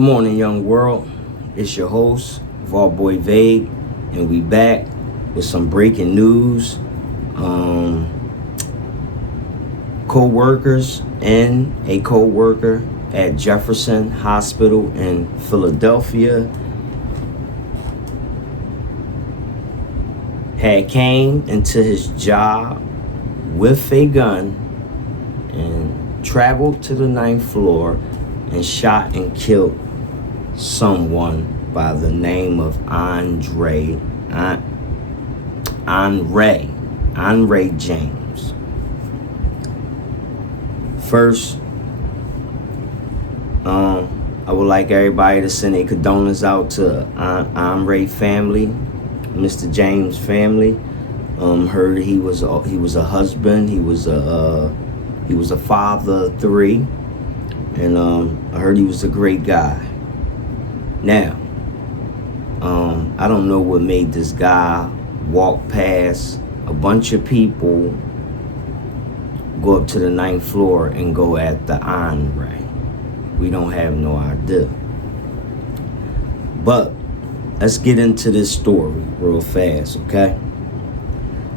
Good morning, young world. It's your host, Boy Vague, and we back with some breaking news. Co-workers and a co-worker at Jefferson Hospital in Philadelphia had came into his job with a gun and traveled to the 9th floor and shot and killed someone by the name of Andre James. First, I would like everybody to send a condolence out to Andre family, Mr. James family. Heard he was a husband. He was a father of 3. And I heard he was a great guy. Now, I don't know what made this guy walk past a bunch of people, go up to the 9th floor and go at the Andre. We don't have no idea. But let's get into this story real fast, okay?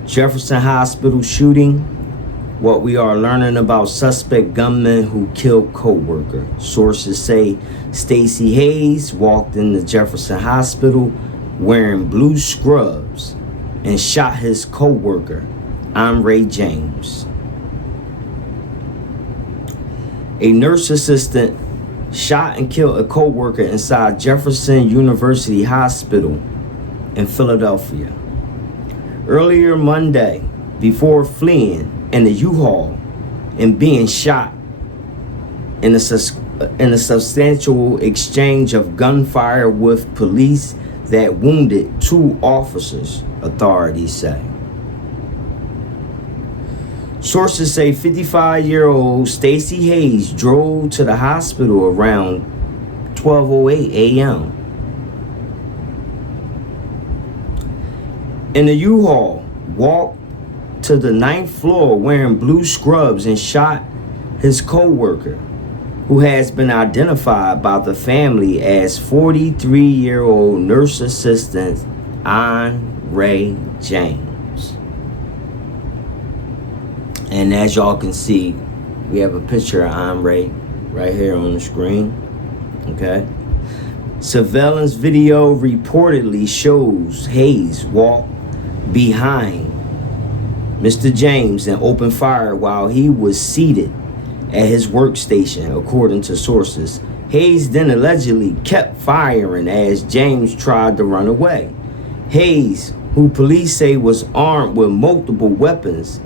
Jefferson Hospital shooting. What we are learning about suspect gunman who killed co-worker. Sources say Stacey Hayes walked into Jefferson Hospital wearing blue scrubs and shot his co-worker, Andre James. A nurse assistant shot and killed a co-worker inside Jefferson University Hospital in Philadelphia. Earlier Monday, before fleeing in a U-Haul and being shot in a substantial exchange of gunfire with police that wounded 2 officers, authorities say. Sources say 55-year-old Stacey Hayes drove to the hospital around 12:08 a.m. in a U-Haul, walked to the 9th floor wearing blue scrubs and shot his co-worker, who has been identified by the family as 43-year-old nurse assistant Andre James. And as y'all can see, we have a picture of Andre right here on the screen, okay? Surveillance video reportedly shows Hayes walk behind Mr. James and opened fire while he was seated at his workstation, according to sources. Hayes then allegedly kept firing as James tried to run away. Hayes, who police say was armed with multiple weapons,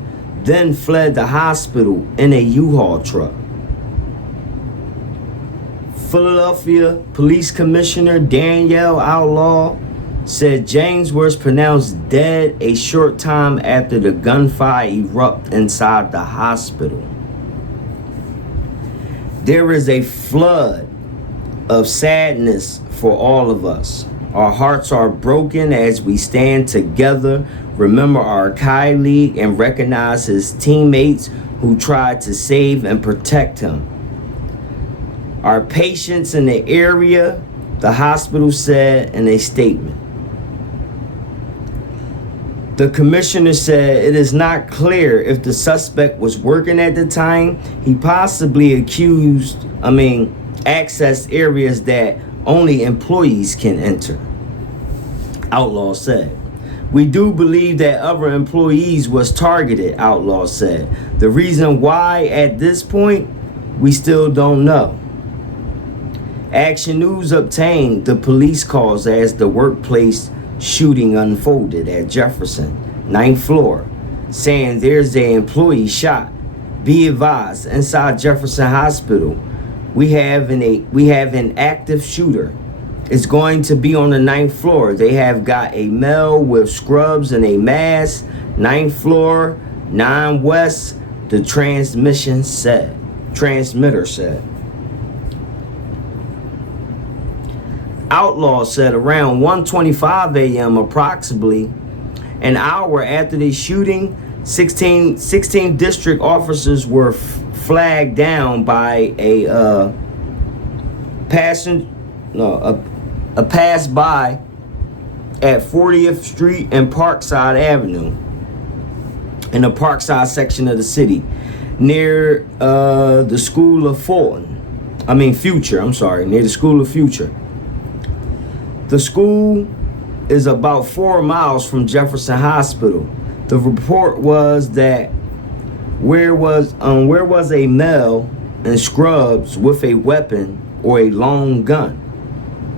then fled the hospital in a U-Haul truck. Philadelphia Police Commissioner Danielle Outlaw said James was pronounced dead a short time after the gunfire erupted inside the hospital. There is a flood of sadness for all of us. Our hearts are broken as we stand together, remember our colleague, and recognize his teammates who tried to save and protect him. Our patients in the area, the hospital said in a statement. The commissioner said it is not clear if the suspect was working at the time. He possibly accessed areas that only employees can enter. Outlaw said. We do believe that other employees was targeted, Outlaw said. The reason why at this point, we still don't know. Action News obtained the police calls as the workplace shooting unfolded at Jefferson, 9th floor, saying there's an employee shot. Be advised, inside Jefferson Hospital, we have an active shooter. It's going to be on the 9th floor. They have got a male with scrubs and a mask. 9th floor, 9 West, the transmitter said. Outlaw said around 1:25 a.m., approximately an hour after the shooting, 16 district officers were flagged down by a a pass-by at 40th Street and Parkside Avenue in the Parkside section of the city, near the School of Future. Near the School of Future. The school is about 4 miles from Jefferson Hospital. The report was that where was a male in scrubs with a weapon or a long gun,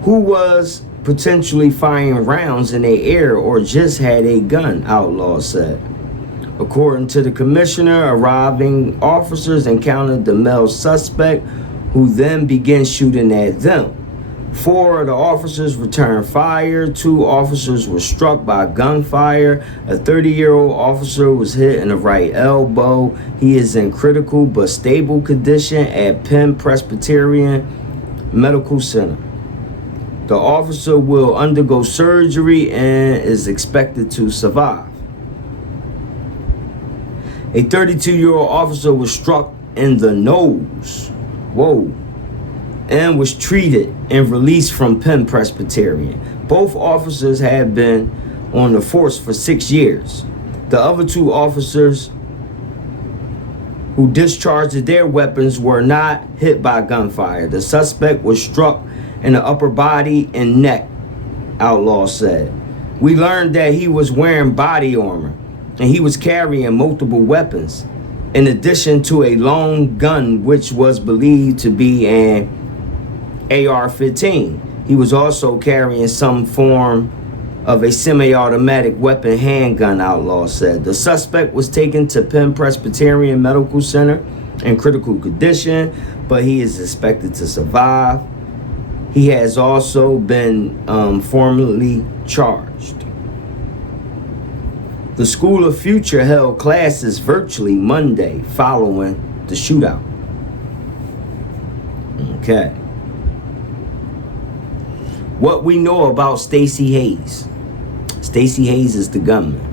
who was potentially firing rounds in the air or just had a gun, outlaws said. According to the commissioner, arriving officers encountered the male suspect, who then began shooting at them. 4 of the officers returned fire. 2 officers were struck by gunfire. A 30-year-old officer was hit in the right elbow. He is in critical but stable condition at Penn Presbyterian Medical Center. The officer will undergo surgery and is expected to survive. A 32-year-old officer was struck in the nose. And was treated and released from Penn Presbyterian. Both officers had been on the force for 6 years. The other 2 officers who discharged their weapons were not hit by gunfire. The suspect was struck in the upper body and neck, outlaw said. We learned that he was wearing body armor and he was carrying multiple weapons, in addition to a long gun which was believed to be an AR-15. He was also carrying some form of a semi-automatic weapon handgun, outlaw said. The suspect was taken to Penn Presbyterian Medical Center in critical condition, but he is expected to survive. He has also been formally charged. The School of Future held classes virtually Monday following the shootout. Okay. What we know about Stacey Hayes. Stacey Hayes is the gunman.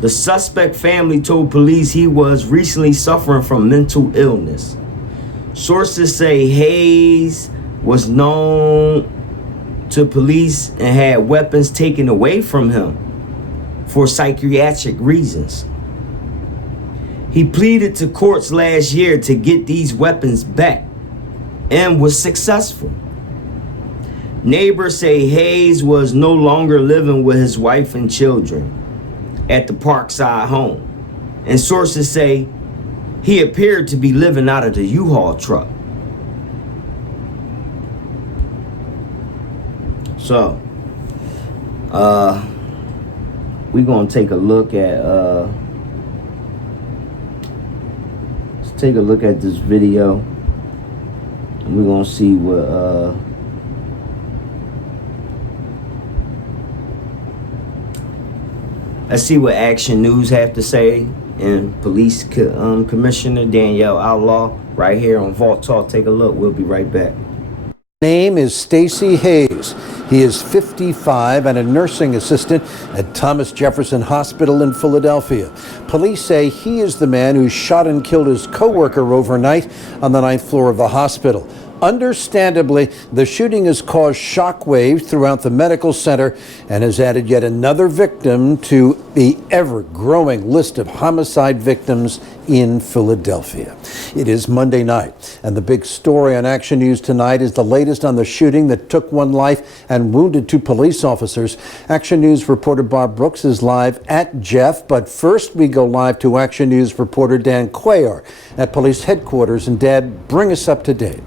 The suspect family told police he was recently suffering from mental illness. Sources say Hayes was known to police and had weapons taken away from him for psychiatric reasons. He pleaded to courts last year to get these weapons back and was successful. Neighbors say Hayes was no longer living with his wife and children at the Parkside home, and sources say he appeared to be living out of the U-Haul truck. So, we're gonna take a look at let's take a look at this video, and we're gonna see what let's see what Action News have to say, and Police Commissioner Danielle Outlaw right here on Vault Talk. Take a look. We'll be right back. Name is Stacey Hayes. He is 55 and a nursing assistant at Thomas Jefferson Hospital in Philadelphia. Police say he is the man who shot and killed his co-worker overnight on the 9th floor of the hospital. Understandably, the shooting has caused shockwaves throughout the medical center and has added yet another victim to the ever-growing list of homicide victims in Philadelphia. It is Monday night, and the big story on Action News tonight is the latest on the shooting that took 1 life and wounded 2 police officers. Action News reporter Bob Brooks is live at Jeff, but first we go live to Action News reporter Dan Cuellar at police headquarters. And Dad, bring us up to date.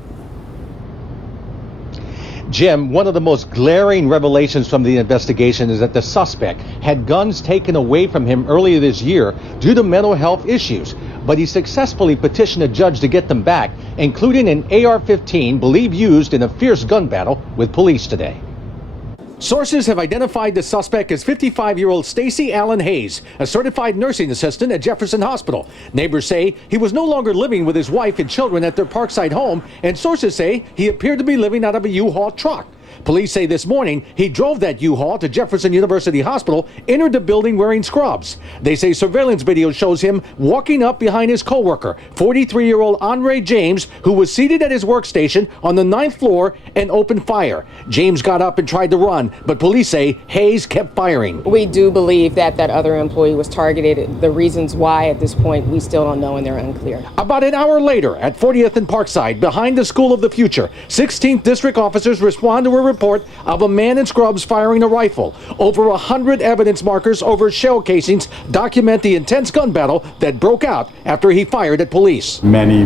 Jim, one of the most glaring revelations from the investigation is that the suspect had guns taken away from him earlier this year due to mental health issues, but he successfully petitioned a judge to get them back, including an AR-15 believed used in a fierce gun battle with police today. Sources have identified the suspect as 55-year-old Stacey Allen Hayes, a certified nursing assistant at Jefferson Hospital. Neighbors say he was no longer living with his wife and children at their Parkside home, and sources say he appeared to be living out of a U-Haul truck. Police say this morning he drove that U-Haul to Jefferson University Hospital, entered the building wearing scrubs. They say surveillance video shows him walking up behind his co-worker, 43-year-old Andre James, who was seated at his workstation on the 9th floor, and opened fire. James got up and tried to run, but police say Hayes kept firing. We do believe that that other employee was targeted. The reasons why at this point we still don't know and they're unclear. About an hour later, at 40th and Parkside, behind the School of the Future, 16th District officers respond to a report of a man in scrubs firing a rifle. Over 100 evidence markers over shell casings document the intense gun battle that broke out after he fired at police. Many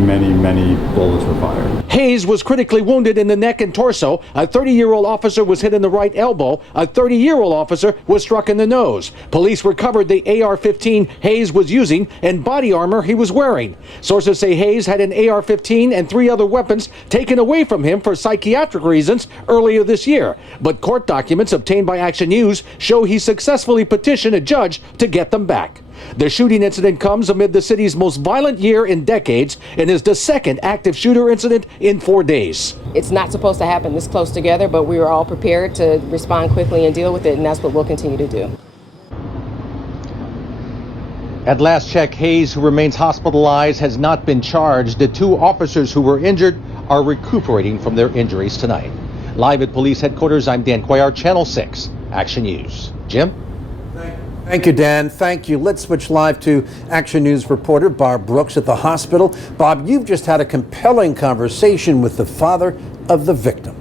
bullets were fired. Hayes was critically wounded in the neck and torso. A 30-year-old officer was hit in the right elbow. A 30-year-old officer was struck in the nose. Police recovered the AR-15 Hayes was using and body armor he was wearing. Sources say Hayes had an AR-15 and 3 other weapons taken away from him for psychiatric reasons earlier this year. But court documents obtained by Action News show he successfully petitioned a judge to get them back. The shooting incident comes amid the city's most violent year in decades and is the second active shooter incident in 4 days. It's not supposed to happen this close together, but we were all prepared to respond quickly and deal with it, and that's what we'll continue to do. At last check, Hayes, who remains hospitalized, has not been charged. The 2 officers who were injured are recuperating from their injuries tonight. Live at police headquarters, I'm Dan Cuellar, Channel 6, Action News. Jim? Thank you, Dan. Thank you. Let's switch live to Action News reporter Bob Brooks at the hospital. Bob, you've just had a compelling conversation with the father of the victim.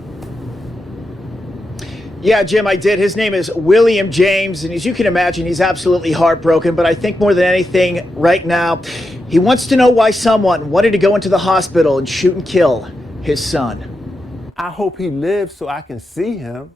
Yeah, Jim, I did. His name is William James, and as you can imagine, he's absolutely heartbroken. But I think more than anything right now, he wants to know why someone wanted to go into the hospital and shoot and kill his son. I hope he lives so I can see him,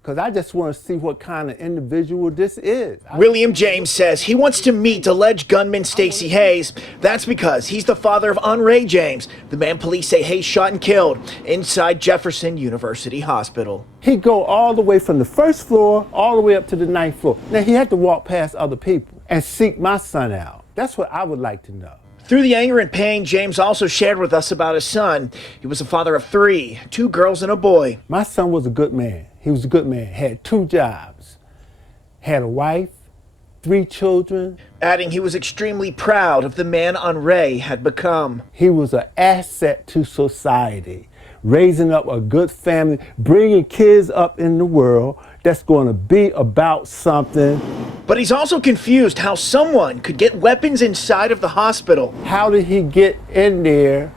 because I just want to see what kind of individual this is. William James says he wants to meet alleged gunman Stacey Hayes. That's because he's the father of Andre James, the man police say Hayes shot and killed inside Jefferson University Hospital. He'd go all the way from the first floor all the way up to the 9th floor. Now, he had to walk past other people and seek my son out. That's what I would like to know. Through the anger and pain, James also shared with us about his son. He was a father of 3, 2 girls and a boy. My son was a good man. He was a good man, had 2 jobs, had a wife, 3 children. Adding he was extremely proud of the man Andre had become. He was an asset to society, raising up a good family, bringing kids up in the world that's going to be about something. But he's also confused how someone could get weapons inside of the hospital. How did he get in there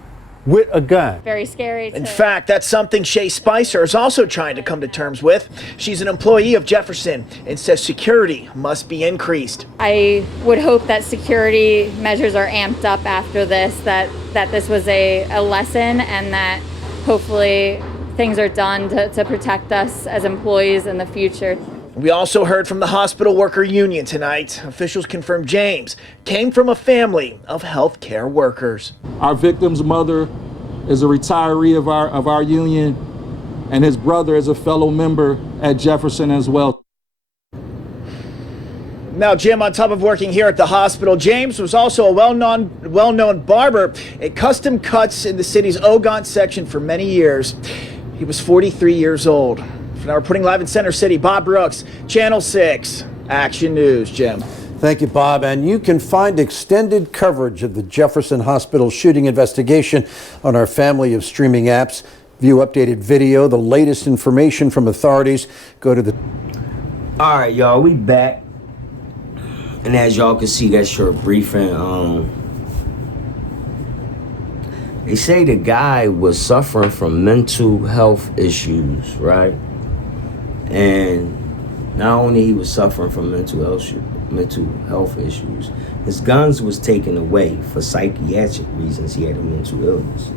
with a gun? Very scary. In fact, that's something Shay Spicer is also trying to come to terms with. She's an employee of Jefferson and says security must be increased. I would hope that security measures are amped up after this, that this was a lesson, and that hopefully things are done to protect us as employees in the future. We also heard from the hospital worker union tonight. Officials confirmed James came from a family of healthcare workers. Our victim's mother is a retiree of our union, and his brother is a fellow member at Jefferson as well. Now, Jim, on top of working here at the hospital, James was also a well-known barber at Custom Cuts in the city's Ogon section for many years. He was 43 years old. Now reporting live in Center City, Bob Brooks, Channel 6, Action News. Jim. Thank you, Bob. And you can find extended coverage of the Jefferson Hospital shooting investigation on our family of streaming apps. View updated video, the latest information from authorities. Go to the... All right, y'all, we back. And as y'all can see, that's your briefing. They say the guy was suffering from mental health issues, right? And not only he was suffering from mental health issues, his guns was taken away for psychiatric reasons. He had a mental illness.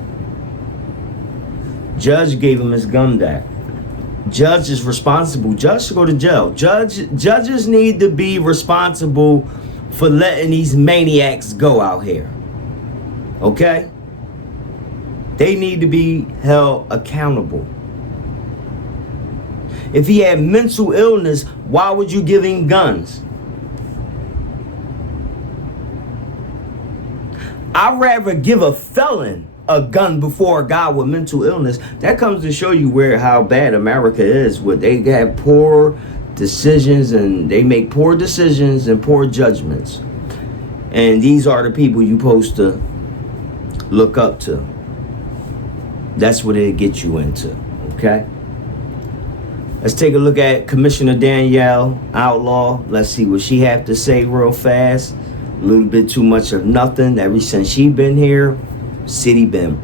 Judge gave him his gun back. Judge is responsible. Judge should go to jail. Judges need to be responsible for letting these maniacs go out here. Okay? They need to be held accountable. If he had mental illness, why would you give him guns? I'd rather give a felon a gun before a guy with mental illness. That comes to show you how bad America is. What they have poor decisions, and they make poor decisions and poor judgments. And these are the people you're supposed to look up to. That's what it gets you into. Okay. Let's take a look at Commissioner Danielle Outlaw. Let's see what she have to say real fast. A little bit too much of nothing. Ever since she been here, city been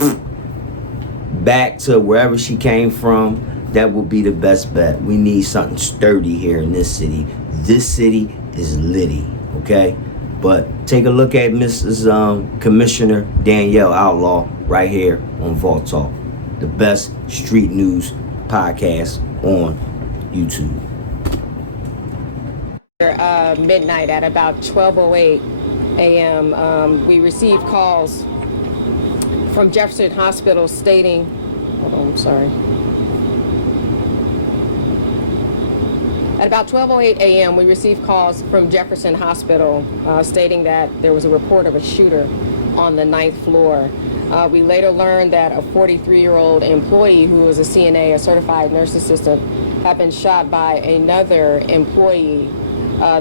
back to wherever she came from. That would be the best bet. We need something sturdy here in this city. This city is litty, okay? But take a look at Mrs. Commissioner Danielle Outlaw right here on Vault Talk, the best street news podcast on YouTube. Midnight at about 12:08 a.m. We received calls from Jefferson Hospital stating, At about 12:08 a.m., we received calls from Jefferson Hospital stating that there was a report of a shooter on the 9th floor. We later learned that a 43-year-old employee who was a CNA, a certified nurse assistant, had been shot by another employee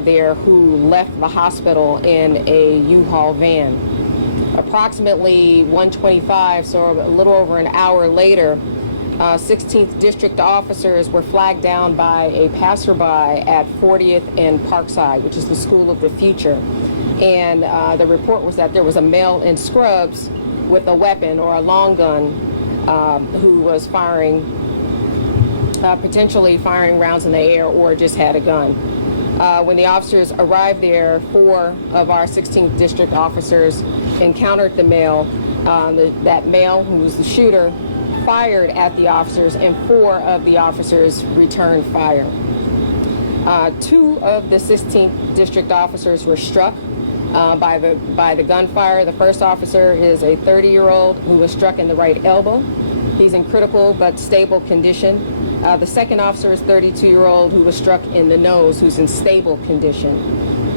there who left the hospital in a U-Haul van. Approximately 1:25, so a little over an hour later, 16th District officers were flagged down by a passerby at 40th and Parkside, which is the School of the Future. And the report was that there was a male in scrubs with a weapon or a long gun who was potentially firing rounds in the air or just had a gun. When the officers arrived there, 4 of our 16th District officers encountered the male. That male, who was the shooter, fired at the officers, and 4 of the officers returned fire. 2 of the 16th District officers were struck by the gunfire. The first officer is a 30-year-old who was struck in the right elbow. He's in critical but stable condition. The second officer is 32-year-old who was struck in the nose, who's in stable condition.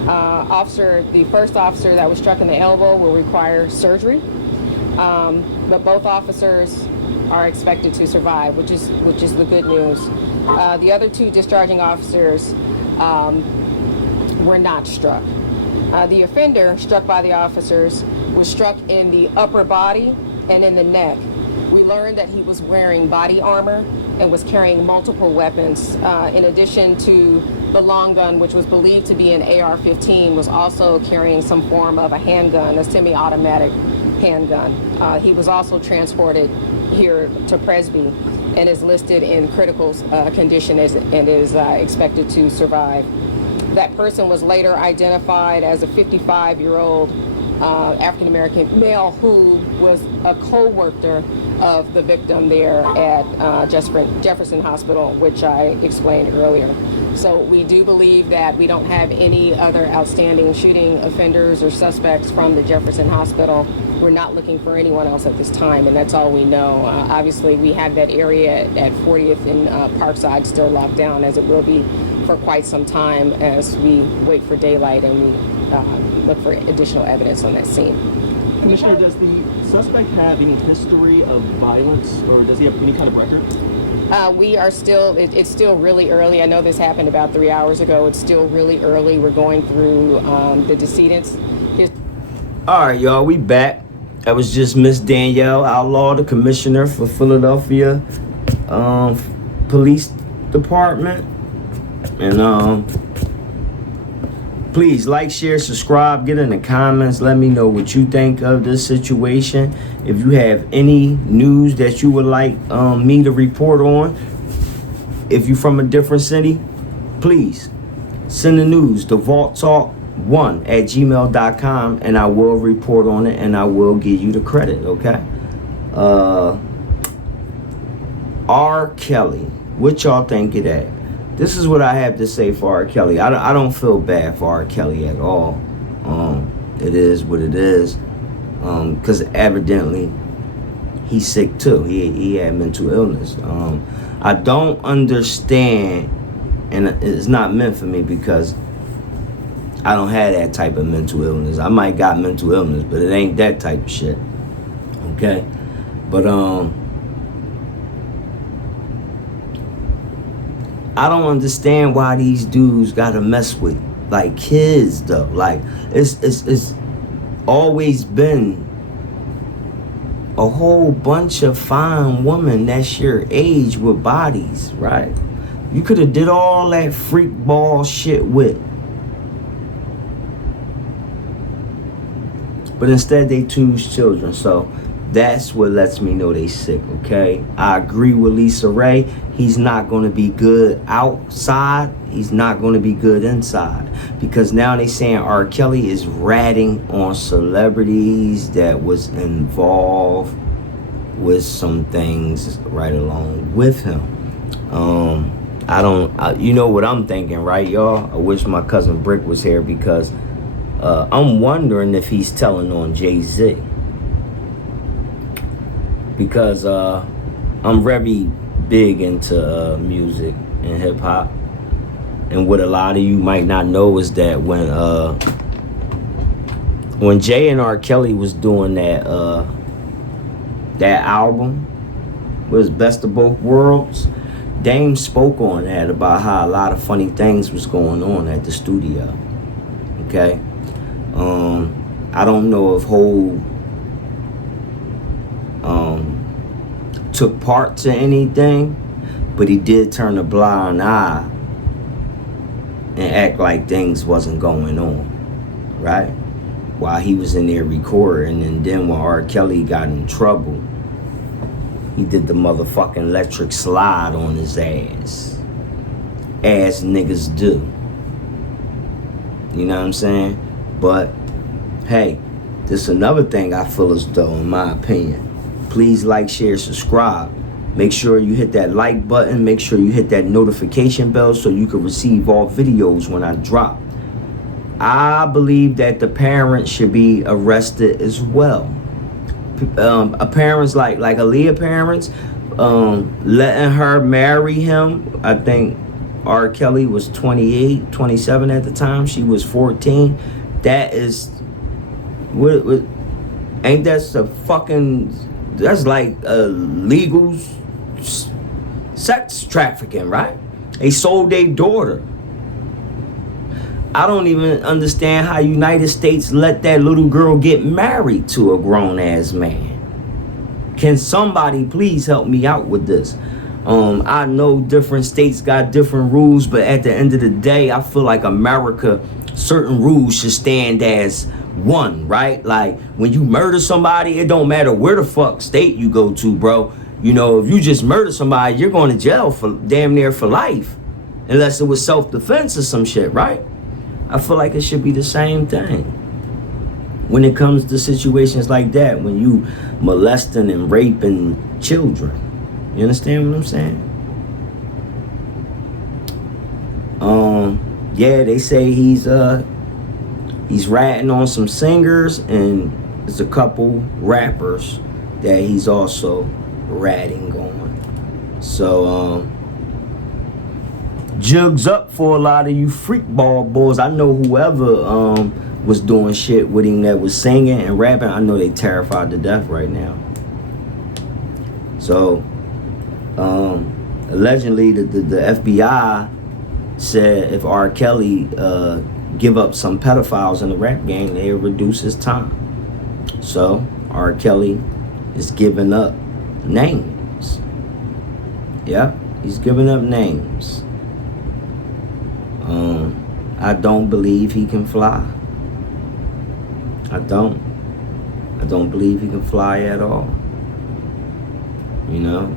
The first officer that was struck in the elbow will require surgery, but both officers are expected to survive, which is the good news. The other 2 discharging officers were not struck. The offender struck by the officers was struck in the upper body and in the neck. We learned that he was wearing body armor and was carrying multiple weapons. In addition to the long gun, which was believed to be an AR-15, was also carrying some form of a handgun, a semi-automatic handgun. He was also transported here to Presby and is listed in critical condition and is expected to survive. That person was later identified as a 55-year-old African-American male who was a co-worker of the victim there at Jefferson Hospital, which I explained earlier. So we do believe that we don't have any other outstanding shooting offenders or suspects from the Jefferson Hospital. We're not looking for anyone else at this time, and that's all we know. Obviously, we have that area at 40th and Parkside still locked down, as it will be for quite some time as we wait for daylight and we look for additional evidence on that scene. Commissioner, does the suspect have any history of violence, or does he have any kind of record? It's still really early. I know this happened about 3 hours ago. It's still really early. We're going through the decedents. All right, y'all, we back. That was just Miss Danielle Outlaw, the commissioner for Philadelphia Police Department. And please like, share, subscribe, get in the comments. Let me know what you think of this situation. If you have any news that you would like me to report on, if you're from a different city, please send the news to vaulttalk1@gmail.com, and I will report on it and I will give you the credit, okay? R. Kelly, what y'all think of that? This is what I have to say for R. Kelly. I don't feel bad for R. Kelly at all. It is what it is. Because evidently he's sick too. He had mental illness. I don't understand, and it's not meant for me because I don't have that type of mental illness. I might got mental illness, but it ain't that type of shit. Okay? But I don't understand why these dudes gotta mess with like kids though. Like it's always been a whole bunch of fine women that's your age with bodies, right? You could have did all that freak ball shit with. But instead they choose children. So that's what lets me know they sick, okay? I agree with Lisa Ray. He's not going to be good outside. He's not going to be good inside. Because now they saying R. Kelly is ratting on celebrities that was involved with some things right along with him. You know what I'm thinking, right, y'all? I wish my cousin Brick was here because I'm wondering if he's telling on Jay-Z. Because I'm very big into music and hip hop, and what a lot of you might not know is that when Jay and R. Kelly was doing that album, was Best of Both Worlds, Dame spoke on that about how a lot of funny things was going on at the studio. Okay, I don't know if Hov took part to anything, but he did turn a blind eye and act like things wasn't going on, right? While he was in there recording, and then when R. Kelly got in trouble, he did the motherfucking electric slide on his ass. As niggas do. You know what I'm saying? But, hey, this is another thing I feel as though, in my opinion. Please like, share, subscribe. Make sure you hit that like button. Make sure you hit that notification bell so you can receive all videos when I drop. I believe that the parents should be arrested as well. Parents like Aaliyah parents, letting her marry him. I think R. Kelly was 28, 27 at the time. She was 14. That is, ain't that a fucking... That's like legal sex trafficking, right? They sold their daughter. I don't even understand how United States let that little girl get married to a grown-ass man. Can somebody please help me out with this? I know different states got different rules, but at the end of the day, I feel like America, certain rules should stand as one, right? Like when you murder somebody, it don't matter where the fuck state you go to, bro. You know, if you just murder somebody, you're going to jail for damn near for life, unless it was self-defense or some shit, right? I feel like it should be the same thing when it comes to situations like that, when you molesting and raping children. You understand what I'm saying? Yeah, they say he's ratting on some singers, and there's a couple rappers that he's also ratting on. So jugs up for a lot of you freak ball boys. I know whoever was doing shit with him that was singing and rapping, I know they terrified to death right now. So allegedly the FBI said if R. Kelly give up some pedophiles in the rap game, they'll reduce his time. So R. Kelly is giving up names. Yeah, he's giving up names. I don't believe he can fly. I don't believe he can fly at all. You know?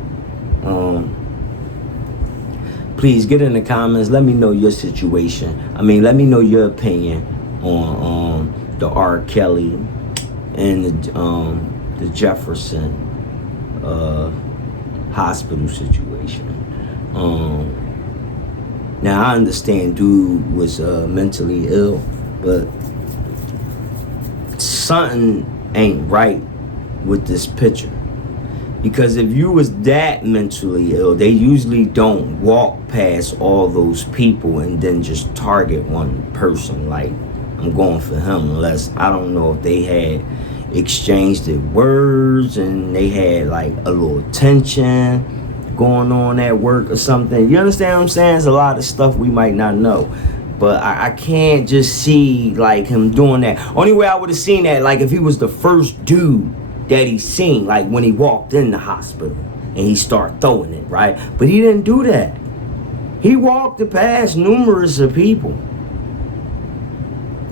Please get in the comments. Let me know your situation. I mean, let me know your opinion on the R. Kelly and the Jefferson hospital situation. Now I understand dude was mentally ill, but something ain't right with this picture. Because if you was that mentally ill, they usually don't walk past all those people and then just target one person. Like, I'm going for him, unless I don't know if they had exchanged their words, and they had like a little tension going on at work or something. You understand what I'm saying? There's a lot of stuff we might not know. But I can't just see like him doing that. Only way I would have seen that, like if he was the first dude that he seen, like when he walked in the hospital and he started throwing it, right? But he didn't do that. He walked past numerous of people.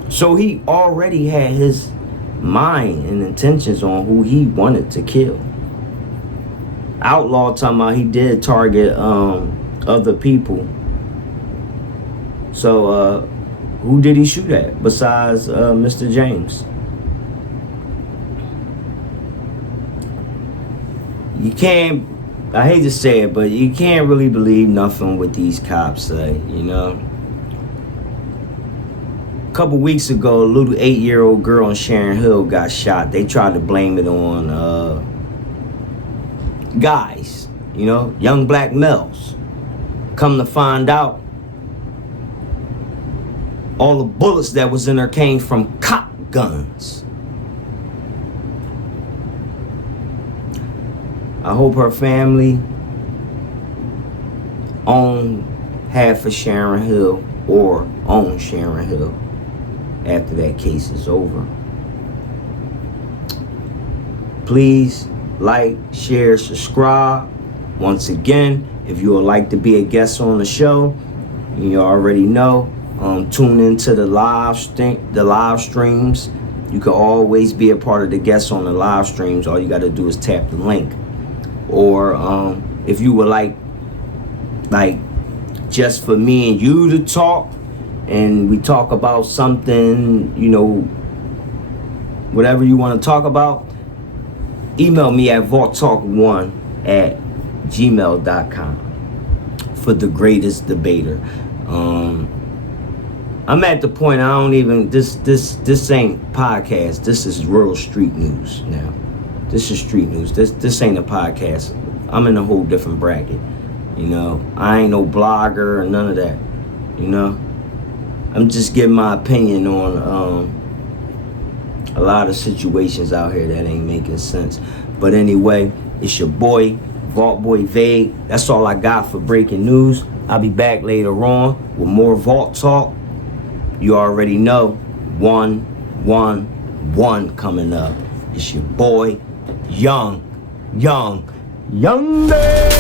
So he already had his mind and intentions on who he wanted to kill. Outlaw talking about he did target other people. So who did he shoot at besides Mr. James? You can't, I hate to say it, but you can't really believe nothing what these cops say, you know? A couple weeks ago, a little 8-year-old girl in Sharon Hill got shot. They tried to blame it on guys, you know, young black males. Come to find out, all the bullets that was in her came from cop guns. I hope her family own half of Sharon Hill or own Sharon Hill after that case is over. Please like, share, subscribe. Once again, if you would like to be a guest on the show, you already know. Tune into the live streams. You can always be a part of the guests on the live streams. All you got to do is tap the link. Or if you would like just for me and you to talk, and we talk about something, you know, whatever you want to talk about, email me at vaulttalk1@gmail.com for the greatest debater. I'm at the point I don't even, this ain't podcast. This is real street news now. This is street news. This ain't a podcast. I'm in a whole different bracket. You know, I ain't no blogger or none of that. You know, I'm just giving my opinion on a lot of situations out here that ain't making sense. But anyway, it's your boy, Vault Boy Vague. That's all I got for breaking news. I'll be back later on with more Vault Talk. You already know, 111 coming up. It's your boy, Young Day.